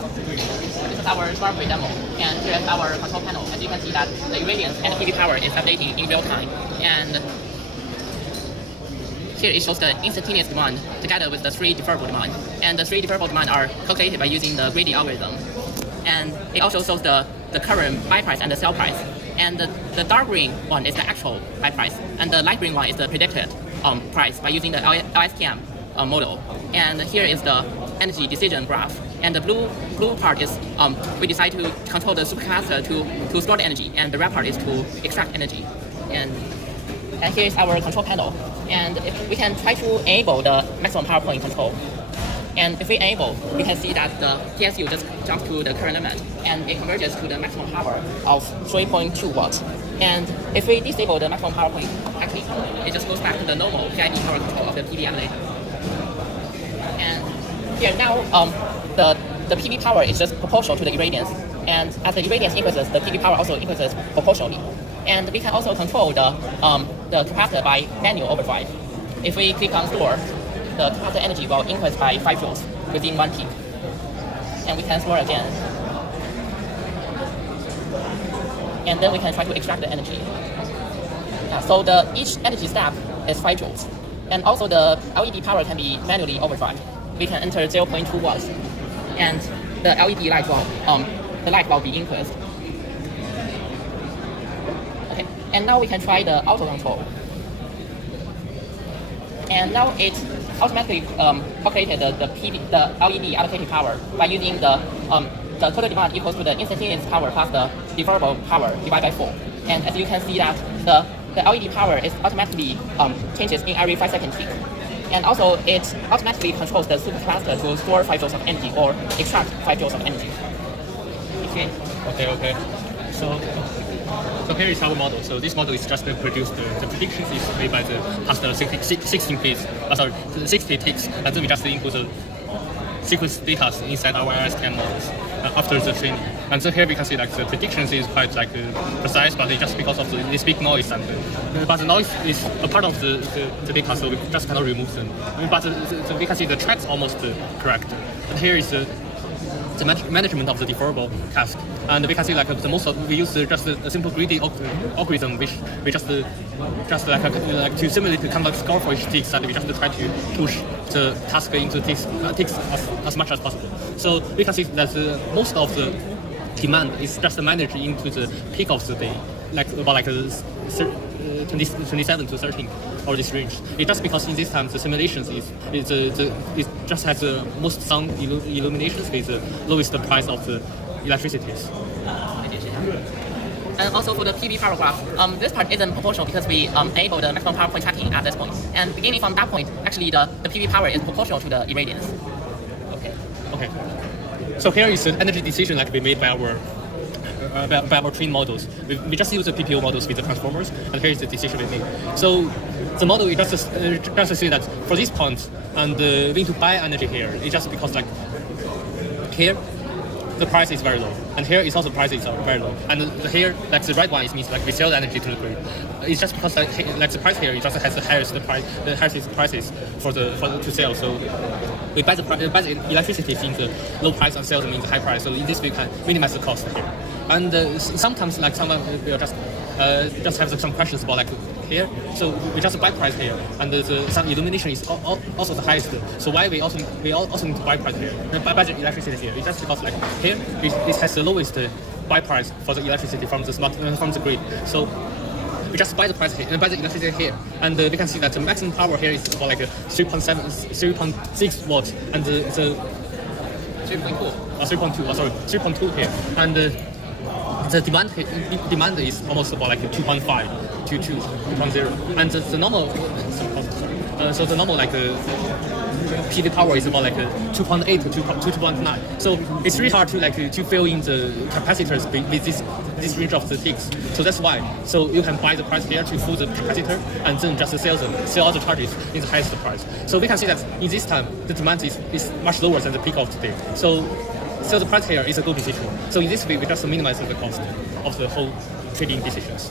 This is our smart grid demo, and here is our control panel. As you can see that the irradiance and PV power is updating in real time. And here it shows the instantaneous demand together with the 3 deferrable demand. And the 3 deferrable demand are calculated by using the greedy algorithm. And it also shows the current buy price and the sell price. And the dark green one is the actual buy price, and the light green one is the predicted price by using the LSTM model. And here is the energy decision graph. And the blue part is we decide to control the supercapacitor to store the energy, and the red part is to extract energy. And here is our control panel. And if we can try to enable the maximum power point control. And if we enable, we can see that the PSU just jumps to the current limit, and it converges to the maximum power of 3.2 watts. And if we disable the maximum power point technique, it just goes back to the normal PID power control of the PV emulator. And here now, the PV power is just proportional to the irradiance. And as the irradiance increases, the PV power also increases proportionally. And we can also control the capacitor by manual overdrive. If we click on store, the capacitor energy will increase by 5 joules within 1 peak. And we can store again. And then we can try to extract the energy. So each energy step is 5 joules. And also the LED power can be manually overdrive. We can enter 0.2 watts. And the LED light will be increased. Okay. And now we can try the auto control. And now it automatically calculated the LED allocated power by using the total demand equals to the instantaneous power plus the deferrable power divided by 4. And as you can see that the LED power is automatically changes in every 5-second tick. And also it automatically controls the supercapacitor to store 5 joules of energy or extract 5 joules of energy. Okay. So here is our model. So this model is just produced. The predictions is made by the past 16 ticks. 60 ticks, and then we just input the sequence data inside our LSTM models after the training. And so here we can see like the predictions is quite like precise, but it's just because of this big noise. And but the noise is a part of the data, so we just cannot remove them. But we can see the tracks almost correct. And here is the management of the deferrable task, and we can see like the most of, we use just a simple greedy algorithm, which we just like to simulate the kind of score for each tick, and we just try to push the task into ticks as much as possible. So we can see that most of the demand is just managed into the peak of the day, like about 27 to 13 or this range. It's just because in this time the simulations it just has the most sun illuminations with the lowest price of the electricities. And also for the PV power graph, this part isn't proportional because we enable the maximum power point tracking at this point. And beginning from that point, actually the PV power is proportional to the irradiance. Okay. So here is an energy decision like we made by our trained models. We just use the PPO models with the transformers, and here is the decision we made. So the model it just say that for this point, and we need to buy energy here. It's just because like here the price is very low, and here is also the price is very low, and here like the right one it means like we sell the energy to the grid. It's just because like the price here it just has the highest prices to sell. So we buy the electricity in the low price and sell them in the high price. So in this we can minimize the cost here. And sometimes like someone will just have some questions about like here. So we just buy price here, and some illumination is also the highest. So why we also need to buy price here? Buy the electricity here. It's just because like here it has the lowest buy price for the electricity from the grid. So we just buy the price here, buy the electricity here, and we can see that the maximum power here is about like 3.6 watts, and the 3.2 here, and the demand is almost about like 2.5 to 2.0, and the normal like PV power is about like 2.8 to 2.9. So it's really hard to fill in the capacitors with this range of the ticks. So that's why. So you can buy the price here to fill the capacitor, and then just sell all the charges in the highest price. So we can see that in this time the demand is much lower than the peak of the day. So the price here is a good decision. So in this way we just minimize the cost of the whole trading decisions.